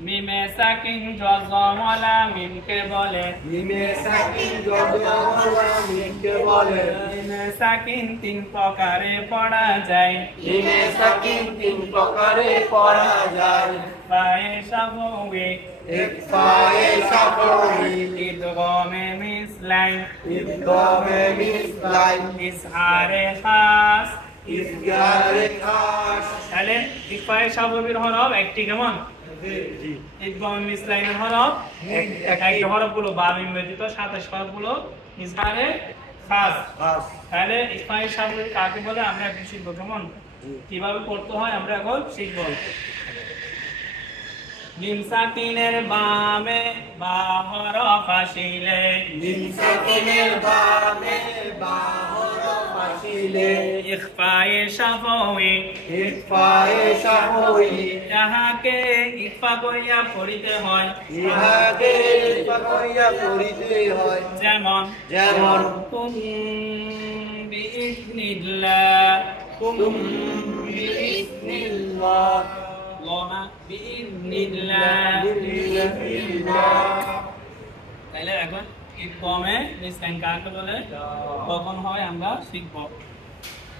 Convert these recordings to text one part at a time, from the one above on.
মিমে সাকিন জজমলা মিমকে বলে মিমে সাকিন জজমলা মিমকে বলে মিমে সাকিন তিন প্রকারে পড়া যায় মিমে সাকিন তিন প্রকারে পড়া যায় ফায়ে শাফাউই ইকফায়ে শাফাউই ইদগামে মিসলাই ইদগামে মিসলাই ইজহারে খাস ইসগারে খাস তাহলে ইকফায়ে শাফাউইর হরফ একটি কেমন জি ইদগামে মিসলাইনের হরফ একটা হরফগুলো বা মিম ব্যতীত 27 হরফগুলো ইজহারে খাস খাস তাহলে ইকফায়ে শাফাউই কাকে বলে আমরা এখন শিখব কেমন কিভাবে পড়তে হয় আমরা এখন শিখব মিম সাকিনের বামে বা হরফ আসিলে মিম সাকিনের বামে বা হরফ আসিলে ইখফায়ে শাফাউই ইকফায়ে শাফাউই যাহাকে ইকফা করিয়া পড়িতে হয় ইহাকে ইকফা করিয়া পড়িতে হয় যেমন যেমন কুম বিইذনিল্লাহ কুম বিইذনিল্লাহ ওয়া বিইذনিল্লাহ তাহলে এখন ইদগামে মিসলাইন কাকে বলে কখন হয় আমরা শিখব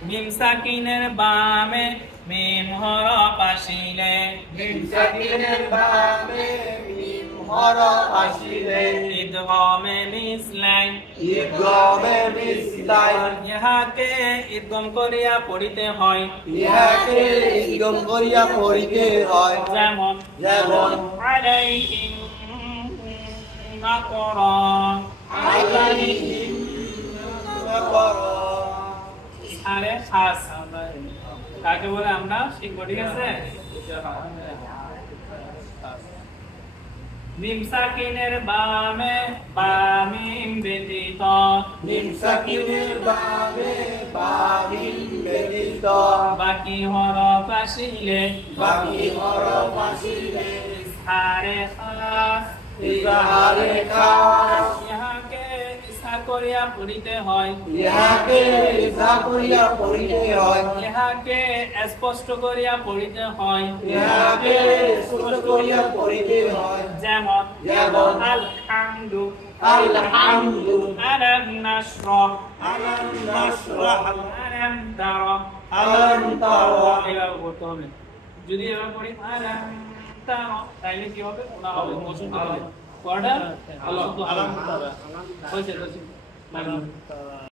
মিম সাকিনের বামে মিম হরফ আসিলে মিম সাকিনের বামে মিম হরফ আসিলে ইদগামে মিসলাইন ইদগামে মিসলাইন ইহাকে ইদগম করিয়া পড়িতে হয় ইহাকে ইদগাম করিয়া পড়িতে হয় যেমন যেমন আলাইহিম মাকরা আলাইহিম মাকরা আরে খাস কাকে বলে আমরা শিখব ঠিক আছে মিম সাকিনের বামে বা মিম ব্যতীত মিম সাকিনের বামে বা মিম ব্যতীত বাকি হরফ আসিলে বাকি হরফ আসিলে ইজহারে খাস ইজহারে খাস ইহাকে ইসা করিয়া পড়িতে হয় ইহাকে ইজা করিয়া পড়িতে হয় ইহাকে স্পষ্ট করিয়া পড়িতে হয় ইহাকে স্পষ্ট করিয়া পড়িতে হয় যেমন যেমন আলহামদু আলহামদু আলাম নাশরাহ আলাম নাশরাহ আলাম তারা আলাম তারা এভাবে পড়তে হবে যদি এভাবে পড়ি আলাম তারা তাইলে কি হবে ওনা হবে মসুদ হবে পড়া আলাম তারা হয়েছে